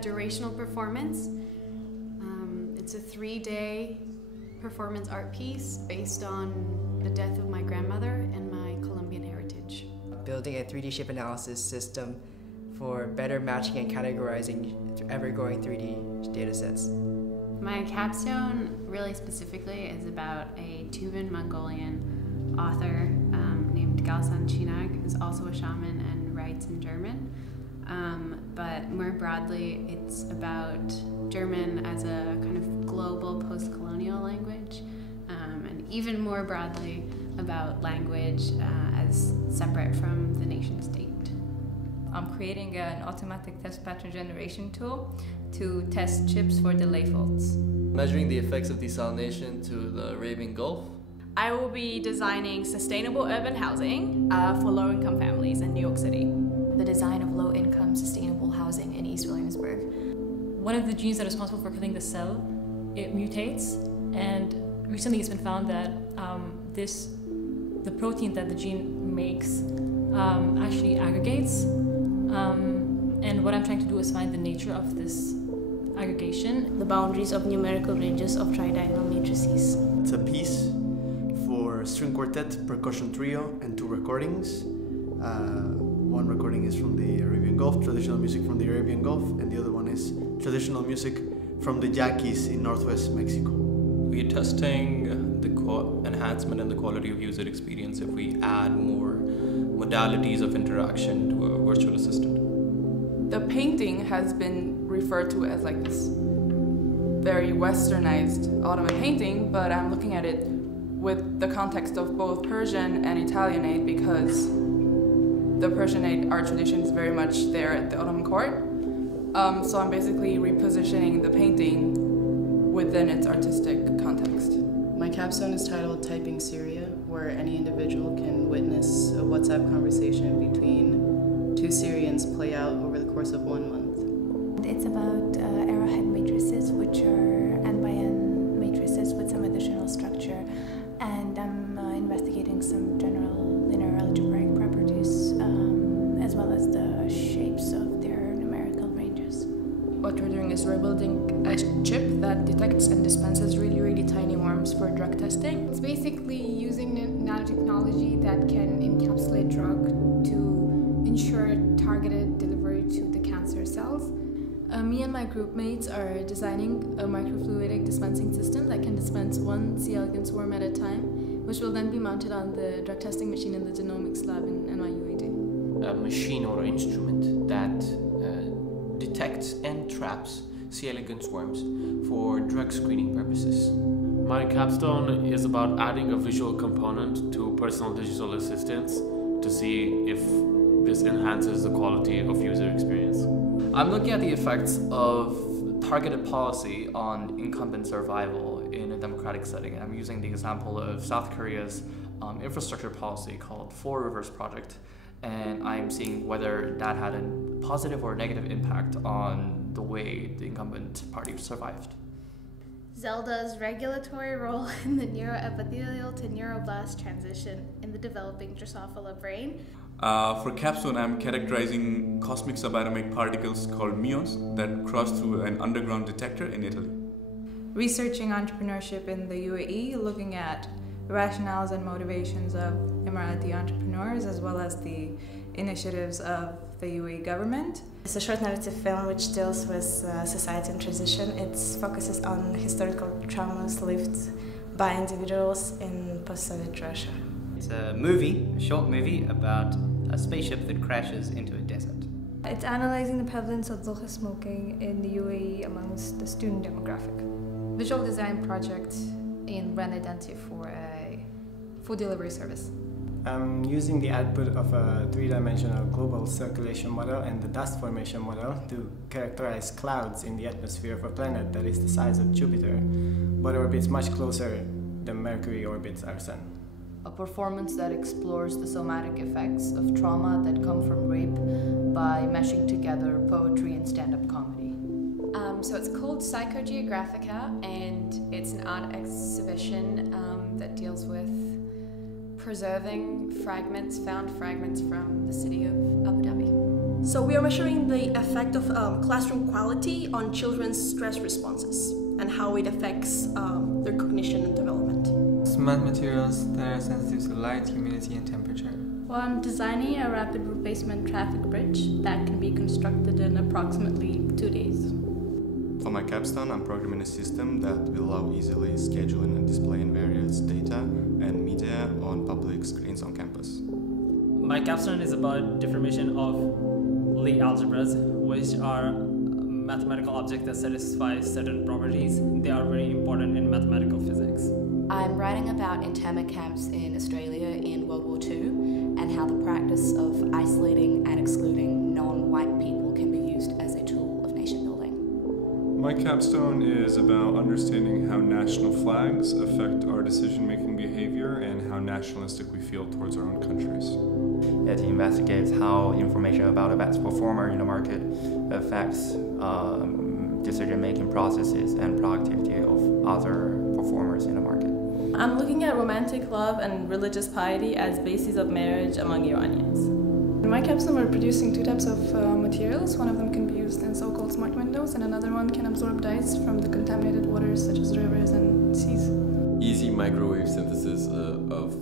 durational performance. It's a 3-day performance art piece based on the death of my grandmother and my Colombian heritage. Building a 3D shape analysis system for better matching and categorizing ever-growing 3D datasets. My capstone, really specifically, is about a Tuvan Mongolian author named Galsan Chinag, who's also a shaman and writes in German. But more broadly, it's about German as a kind of global post-colonial language, and even more broadly about language as separate from the nation state. I'm creating an automatic test pattern generation tool to test chips for delay faults. Measuring the effects of desalination to the Arabian Gulf. I will be designing sustainable urban housing for low-income families in New York City. The design of low-income sustainable housing in East Williamsburg. One of the genes that is responsible for killing the cell, it mutates, and recently it's been found that the protein that the gene makes actually aggregates. And what I'm trying to do is find the nature of this aggregation. The boundaries of numerical ranges of tridiagonal matrices. It's a piece for string quartet, percussion trio, and 2 recordings. One recording is from the Arabian Gulf, traditional music from the Arabian Gulf, and the other one is traditional music from the Yaquis in northwest Mexico. We are testing the enhancement and the quality of user experience if we add more modalities of interaction to a virtual assistant. The painting has been referred to as like this very westernized Ottoman painting, but I'm looking at it with the context of both Persian and Italianate because the Persianate art tradition is very much there at the Ottoman court. So I'm basically repositioning the painting within its artistic context. My capstone is titled Typing Syria, where any individual can witness a WhatsApp conversation between 2 Syrians play out over the course of 1 month. It's about arrowhead matrices, which are n-by-n matrices with some additional structure, and I'm investigating some general linear algebraic properties, as well as the shapes of their numerical ranges. What we're doing is we're building a chip that detects and dispenses really tiny worms for drug testing. It's basically using nanotechnology that can encapsulate drug to ensure targeted delivery to the cancer cells. Me and my group mates are designing a microfluidic dispensing system that can dispense 1 C. elegans worm at a time, which will then be mounted on the drug testing machine in the genomics lab in NYU Abu Dhabi. A machine or instrument that detects and traps C. elegans worms for drug screening purposes. My capstone is about adding a visual component to personal digital assistants to see if this enhances the quality of user experience. I'm looking at the effects of targeted policy on incumbent survival in a democratic setting. I'm using the example of South Korea's infrastructure policy called Four Rivers Project, and I'm seeing whether that had a positive or negative impact on the way the incumbent party survived. Zelda's regulatory role in the neuroepithelial to neuroblast transition in the developing Drosophila brain. For Capstone, I'm characterizing cosmic subatomic particles called muons that cross through an underground detector in Italy. Researching entrepreneurship in the UAE, looking at rationales and motivations of Emirati entrepreneurs as well as the initiatives of the UAE government. It's a short narrative film which deals with society and transition. It focuses on historical traumas lived by individuals in post-Soviet Russia. It's a movie, a short movie about a spaceship that crashes into a desert. It's analyzing the prevalence of hookah smoking in the UAE amongst the student demographic. Visual design project in brand identity for a food delivery service. I'm using the output of a 3-dimensional global circulation model and the dust formation model to characterize clouds in the atmosphere of a planet that is the size of Jupiter, but orbits much closer than Mercury orbits our Sun. A performance that explores the somatic effects of trauma that come from rape by meshing together poetry and stand-up comedy. So it's called Geographica, and it's an art exhibition that deals with preserving found fragments from the city of Abu Dhabi. So we are measuring the effect of classroom quality on children's stress responses and how it affects their cognition and development. Smart materials that are sensitive to light, humidity, and temperature. Well, I'm designing a rapid replacement traffic bridge that can be constructed in approximately 2 days. For my capstone, I'm programming a system that will allow easily scheduling and displaying various data and media on public screens on campus. My capstone is about deformation of Lie algebras, which are mathematical objects that satisfy certain properties. They are very important in mathematical physics. I'm writing about internment camps in Australia in World War II and how the practice of isolating and excluding non-white people can be used as a tool of nation building. My capstone is about understanding how national flags affect our decision-making behavior and how nationalistic we feel towards our own countries. It investigates how information about a best performer in the market affects decision-making processes and productivity of other performers in the market. I'm looking at romantic love and religious piety as bases of marriage among Iranians. In my capstone, we're producing 2 types of materials. One of them can be used in so-called smart windows, and another one can absorb dyes from the contaminated waters such as rivers and seas. Easy microwave synthesis of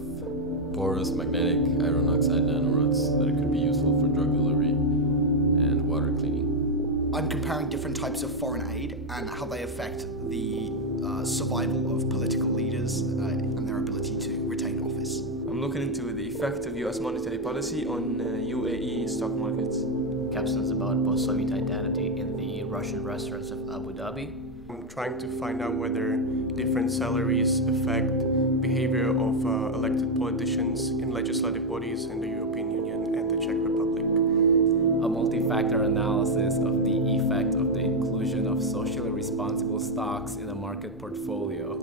porous magnetic iron oxide nanorods that it could be useful for drug delivery and water cleaning. I'm comparing different types of foreign aid and how they affect the survival of political leaders and their ability to retain office. I'm looking into the effect of US monetary policy on UAE stock markets. Capstone is about post-Soviet identity in the Russian restaurants of Abu Dhabi. I'm trying to find out whether different salaries affect behavior of elected politicians in legislative bodies in the European Union and the Czech Republic. A multi-factor analysis of the effect of the inclusion of socially responsible stocks in a market portfolio.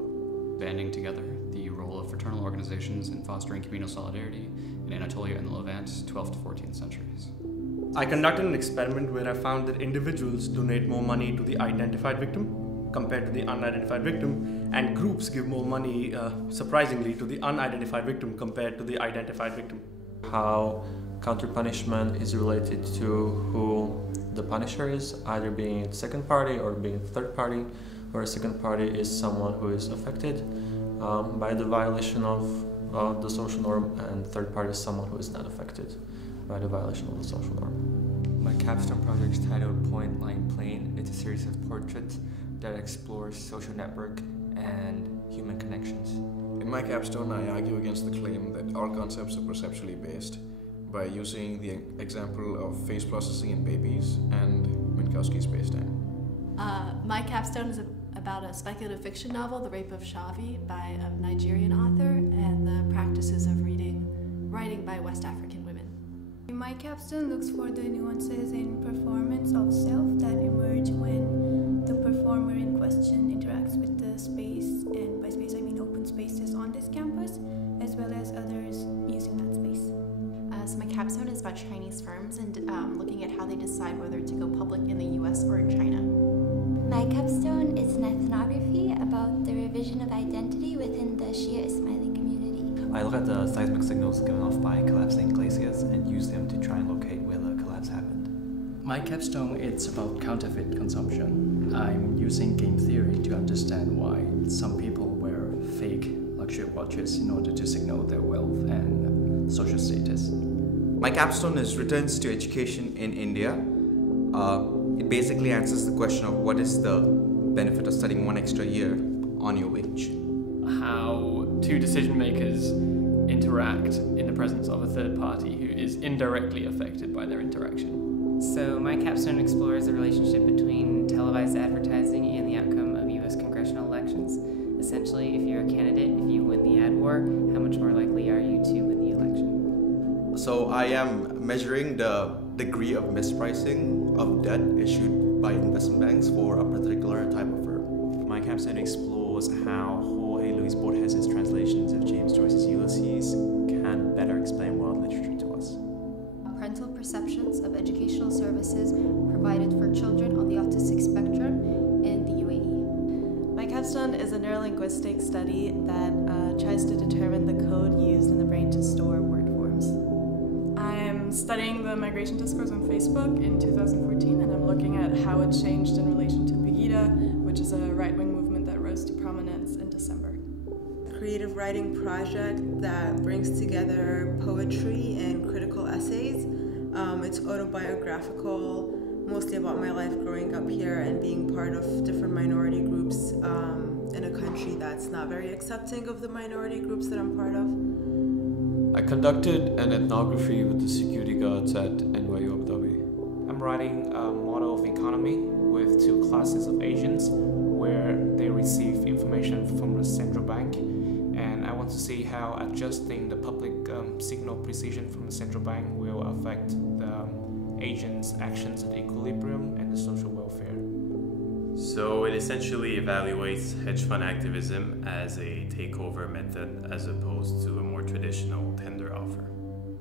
Banding together the role of fraternal organizations in fostering communal solidarity in Anatolia and the Levant, 12th to 14th centuries. I conducted an experiment where I found that individuals donate more money to the identified victim compared to the unidentified victim, and groups give more money, surprisingly, to the unidentified victim compared to the identified victim. How counter-punishment is related to who the punisher is, either being second party or being third party, where a second party is someone who is affected by the violation of the social norm, and third party is someone who is not affected by the violation of the social norm. My capstone project is titled Point Line Plane. It's a series of portraits that explores social network and human connections. In my capstone, I argue against the claim that all concepts are perceptually based by using the example of face processing in babies and Minkowski's spacetime. My capstone is about a speculative fiction novel, The Rape of Shavi, by a Nigerian author, and the practices of writing by West African women. My capstone looks for the nuances in performance of self that emerge when the performer in question interacts with the space, and by space I mean open spaces on this campus, as well as others using that space. So my capstone is about Chinese firms and looking at how they decide whether to go public in the US or in China. My capstone is an ethnography about the revision of identity within the Shia Ismaili community. I look at the seismic signals given off by collapsing glaciers and use them to try and locate where the collapse happened. My capstone is about counterfeit consumption. I'm using game theory to understand why some people wear fake luxury watches in order to signal their wealth and social status. My capstone is Returns to Education in India. It basically answers the question of what is the benefit of studying one extra year on your wage. How two decision makers interact in the presence of a third party who is indirectly affected by their interaction. So my capstone explores the relationship between televised advertising and the outcome of US congressional elections. Essentially, if you're a candidate, if you win the ad war, how much more likely are you to win the election? So I am measuring the degree of mispricing of debt issued by investment banks for a particular type of firm. My capstone explores how Jorge Luis Borges' translations of James Joyce's Ulysses can better explain world literature to us. Parental perceptions of educational services provided for children on the autistic spectrum in the UAE. My capstone is a neurolinguistic study that tries to determine the code used in the brain to store word forms. I'm studying the migration discourse on Facebook in 2014, and I'm looking at how it changed in relation to Pegida, which is a right-wing movement that rose to prominence in December. Creative writing project that brings together poetry and critical essays. It's autobiographical, mostly about my life growing up here and being part of different minority groups in a country that's not very accepting of the minority groups that I'm part of. I conducted an ethnography with the security guards at NYU Abu Dhabi. I'm writing a model of economy with two classes of agents where they receive information from the central bank, and I want to see how adjusting the public signal precision from the central bank will affect the agents' actions at equilibrium and the social welfare. So it essentially evaluates hedge fund activism as a takeover method as opposed to a more traditional tender offer.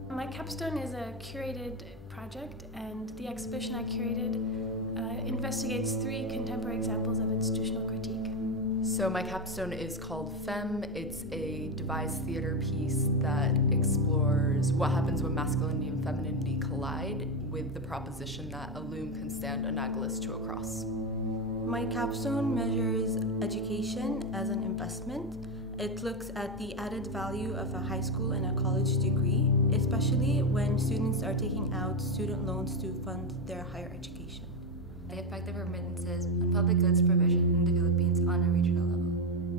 My capstone is a curated project, and the exhibition I curated investigates 3 contemporary examples of institutional critique. So my capstone is called Femme. It's a devised theater piece that explores what happens when masculinity and femininity collide with the proposition that a loom can stand analogous to a cross. My capstone measures education as an investment. It looks at the added value of a high school and a college degree, especially when students are taking out student loans to fund their higher education. The effect of remittances on public goods provision in the Philippines on a regional level.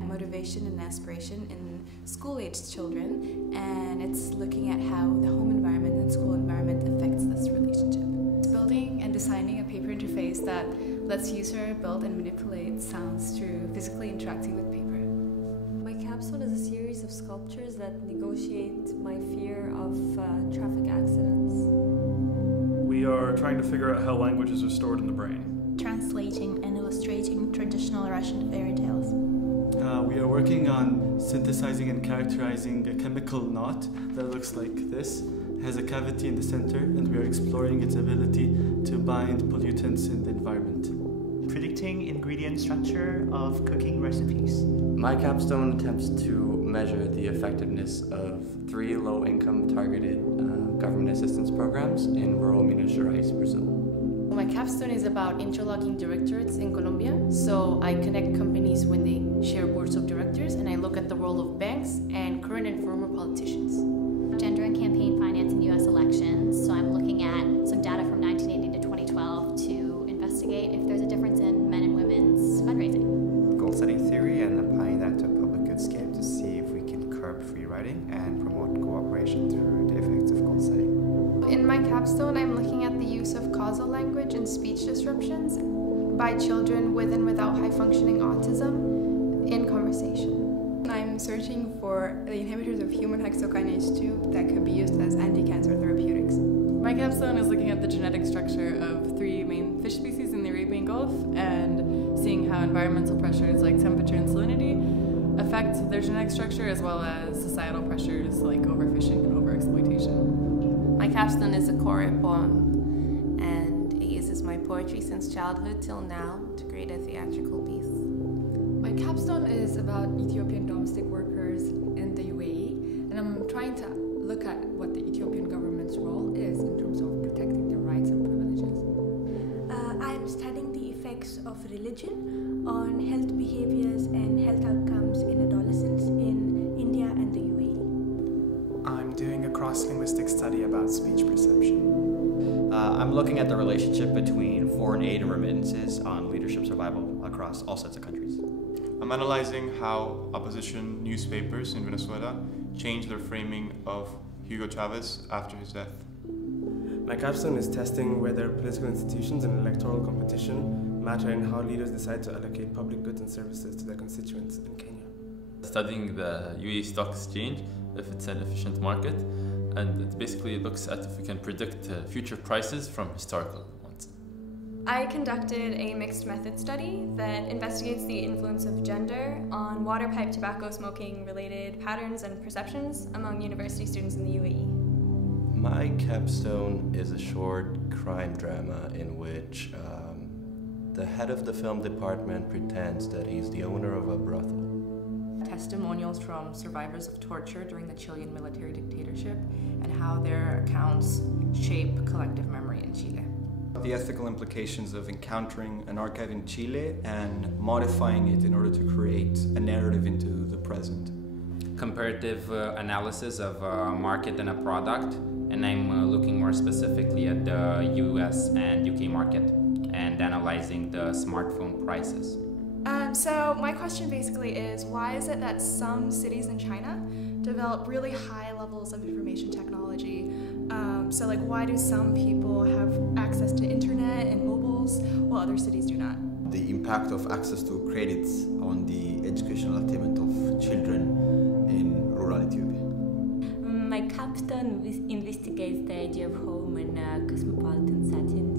Motivation and aspiration in school-aged children, and it's looking at how the home environment and school environment affects this relationship. It's building and designing a paper interface that lets user build and manipulate sounds through physically interacting with paper. My capstone is a series of sculptures that negotiate my fear of traffic accidents. We are trying to figure out how languages are stored in the brain. Translating and illustrating traditional Russian fairy tales. We are working on synthesizing and characterizing a chemical knot that looks like this. It has a cavity in the center, and we are exploring its ability to bind pollutants in the environment. Predicting ingredient structure of cooking recipes. My capstone attempts to measure the effectiveness of 3 low-income targeted government assistance programs in rural Minas Gerais, Brazil. My capstone is about interlocking directorates in Colombia. So I connect companies when they share boards of directors, and I look at the role of banks and current and former politicians. Gender and campaign finance in U.S. elections. So I'm looking at some data from 1980 to 2012 to investigate if there's a difference in men and women's fundraising. Goal setting theory and applying that to a public good scheme to see if we can curb free riding and promote cooperation through the effects of goal setting. In my capstone, I'm looking at the use of causal language and speech disruptions by children with and without high-functioning autism in conversation. I'm searching for the inhibitors of human hexokinase 2 that could be used as anti-cancer therapeutics. My capstone is looking at the genetic structure of 3 main fish species in the Arabian Gulf and seeing how environmental pressures like temperature and salinity affect their genetic structure, as well as societal pressures like overfishing and overexploitation. My capstone is a choreo poem, and it uses my poetry since childhood till now to create a theatrical piece. My capstone is about Ethiopian domestic workers in the UAE, and I'm trying to look at what the Ethiopian government's role is in terms of protecting their rights and privileges. I'm studying the effects of religion on health behaviors and health outcomes in adolescents in India and the UAE. I'm doing a cross-linguistic study about speech perception. I'm looking at the relationship between foreign aid and remittances on leadership survival across all sets of countries. I'm analyzing how opposition newspapers in Venezuela changed their framing of Hugo Chavez after his death. My capstone is testing whether political institutions and electoral competition matter in how leaders decide to allocate public goods and services to their constituents in Kenya. Studying the UAE Stock Exchange, if it's an efficient market, and it basically looks at if we can predict future prices from historical ones. I conducted a mixed method study that investigates the influence of gender on water pipe tobacco smoking related patterns and perceptions among university students in the UAE. My capstone is a short crime drama in which the head of the film department pretends that he's the owner of a brothel. testimonials from survivors of torture during the Chilean military dictatorship and how their accounts shape collective memory in Chile. The ethical implications of encountering an archive in Chile and modifying it in order to create a narrative into the present. Comparative analysis of a market and a product, and I'm looking more specifically at the US and UK market and analyzing the smartphone prices. So my question basically is, why is it that some cities in China develop really high levels of information technology? So like, why do some people have access to internet and mobiles while other cities do not? The impact of access to credits on the educational attainment of children in rural Ethiopia. My capstone investigates the idea of home in cosmopolitan settings.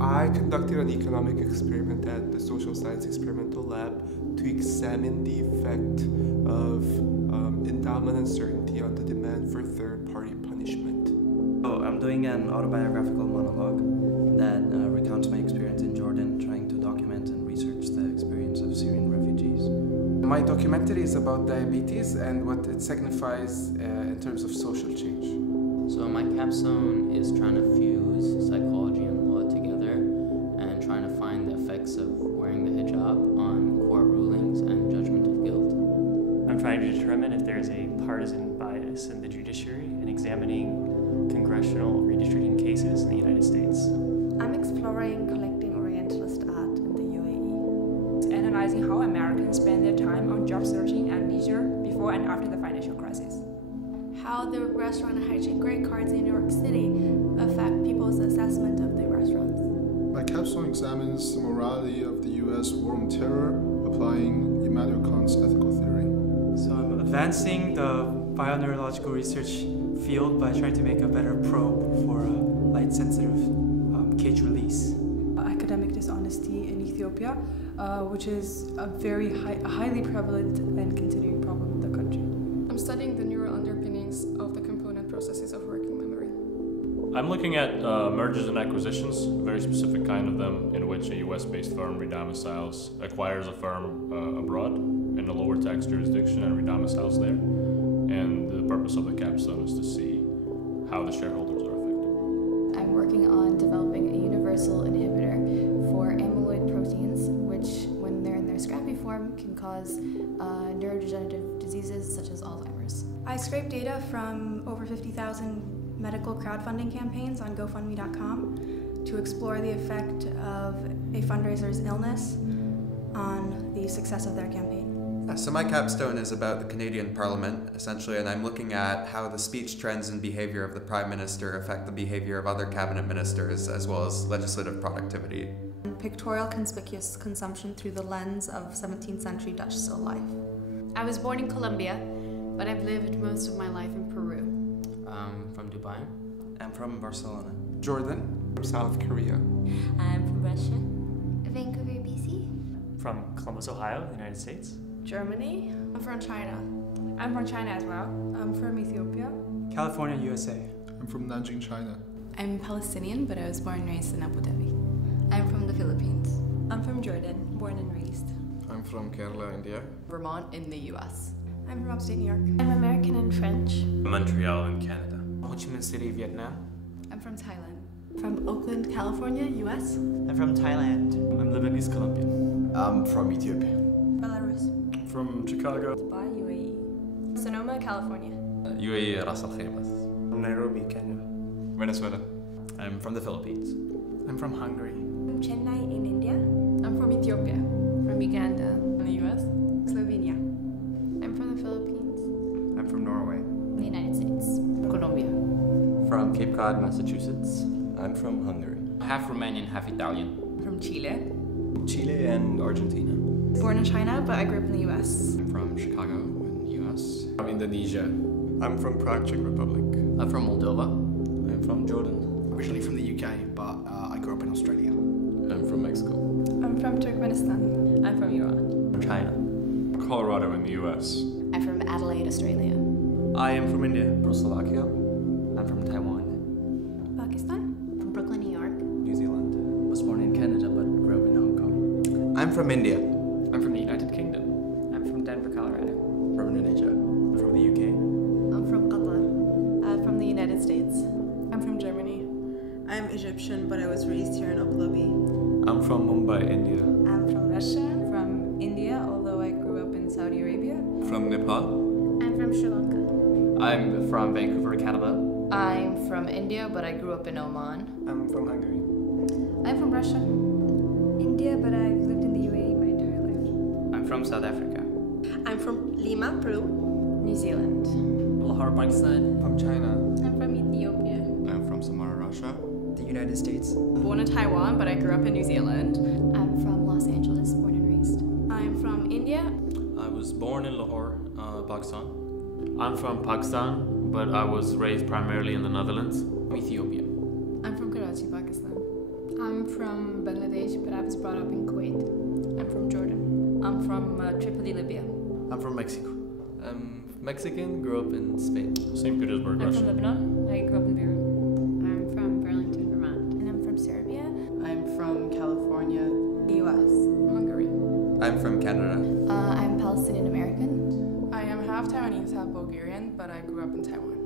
I conducted an economic experiment at the Social Science Experimental Lab to examine the effect of endowment uncertainty on the demand for third-party punishment. So I'm doing an autobiographical monologue that recounts my experience in Jordan, trying to document and research the experience of Syrian refugees. My documentary is about diabetes and what it signifies in terms of social change. So my capstone is trying to fuse psychology and law together and trying to find the effects of wearing the hijab on court rulings and judgment of guilt. I'm trying to determine if there's a partisan bias in the judiciary and examining congressional redistricting cases in the United States. I'm exploring collecting Orientalist art in the UAE. Analyzing how Americans spend their time on job searching and leisure before and after the financial crisis. How the restaurant hygiene grade cards in New York City affect people's assessment of the restaurants. My capstone examines the morality of the U.S. war on terror, applying Immanuel Kant's ethical theory. So I'm advancing the bioneurological research field by trying to make a better probe for light-sensitive cage release. Academic dishonesty in Ethiopia, which is a very highly prevalent and continuing problem in the country. I'm studying the neural underpinnings of the component processes of working memory. I'm looking at mergers and acquisitions, a very specific kind of them, in which a US-based firm redomiciles, acquires a firm abroad in a lower tax jurisdiction and redomiciles there. And the purpose of the capstone is to see how the shareholders are affected. I'm working on developing a universal inhibitor for amyloid proteins, which, when they're in their scrappy form, can cause neurodegenerative diseases such as Alzheimer's. I scraped data from over 50,000 medical crowdfunding campaigns on GoFundMe.com to explore the effect of a fundraiser's illness on the success of their campaign. So my capstone is about the Canadian Parliament, essentially, and I'm looking at how the speech trends and behavior of the Prime Minister affect the behavior of other cabinet ministers, as well as legislative productivity. Pictorial conspicuous consumption through the lens of 17th century Dutch still life. I was born in Colombia, but I've lived most of my life in Peru. From Dubai. I'm from Barcelona. Jordan. From South Korea. I'm from Russia. Vancouver, BC. From Columbus, Ohio, United States. Germany. I'm from China. I'm from China as well. I'm from Ethiopia. California, USA. I'm from Nanjing, China. I'm Palestinian, but I was born and raised in Abu Dhabi. I'm from the Philippines. I'm from Jordan, born and raised. I'm from Kerala, India. Vermont in the US. I'm from upstate New York. I'm American and French. Montreal in Canada. Ho Chi Minh City, Vietnam. I'm from Thailand. From Oakland, California, US. I'm from Thailand. I'm Lebanese Colombian. I'm from Ethiopia. Belarus. From Chicago. Dubai, UAE. Sonoma, California. UAE, Ras Al Khaimah. From Nairobi, Kenya. Venezuela. I'm from the Philippines. I'm from Hungary. From Chennai in India. I'm from Ethiopia. From Uganda. In the US. Slovenia. I'm from the Philippines. I'm from Norway. The United States. Colombia. From Cape Cod, Massachusetts. I'm from Hungary. Half Romanian, half Italian. From Chile. Chile and Argentina. Born in China, but I grew up in the US. I'm from Chicago in the US. From Indonesia. I'm from Prague, Czech Republic. I'm from Moldova. I'm from Jordan. Originally from the UK, but I grew up in Australia. I'm from Mexico. I'm from Turkmenistan. I'm from Iran. From China. Colorado in the US. I'm from Adelaide, Australia. I am from India. From Slovakia. I'm from Taiwan. Pakistan. From Brooklyn, New York. New Zealand. I was born in Canada but grew up in Hong Kong. I'm from India. I'm from the United Kingdom. I'm from Denver, Colorado. Egyptian, but I was raised here in Abu Dhabi. I'm from Mumbai, India. I'm from Russia. From India, although I grew up in Saudi Arabia. From Nepal. I'm from Sri Lanka. I'm from Vancouver, Canada. I'm from India, but I grew up in Oman. I'm from Hungary. I'm from Russia. India, but I've lived in the UAE my entire life. I'm from South Africa. I'm from Lima, Peru. New Zealand. Lahore, Pakistan. From China. I'm from Ethiopia. I'm from Samara, Russia. The United States. Born in Taiwan, but I grew up in New Zealand. I'm from Los Angeles, born and raised. I'm from India. I was born in Lahore, Pakistan. I'm from Pakistan, but I was raised primarily in the Netherlands. Ethiopia. I'm from Karachi, Pakistan. I'm from Bangladesh, but I was brought up in Kuwait. I'm from Jordan. I'm from Tripoli, Libya. I'm from Mexico. I'm Mexican, grew up in Spain. St. Petersburg, I'm Russia. from Lebanon. I grew up in Beirut. I'm from Burlington, Vermont. And I'm from Serbia. I'm from California. The US. Hungary. I'm from Canada. I'm Palestinian American. I am half Taiwanese, half Bulgarian, but I grew up in Taiwan.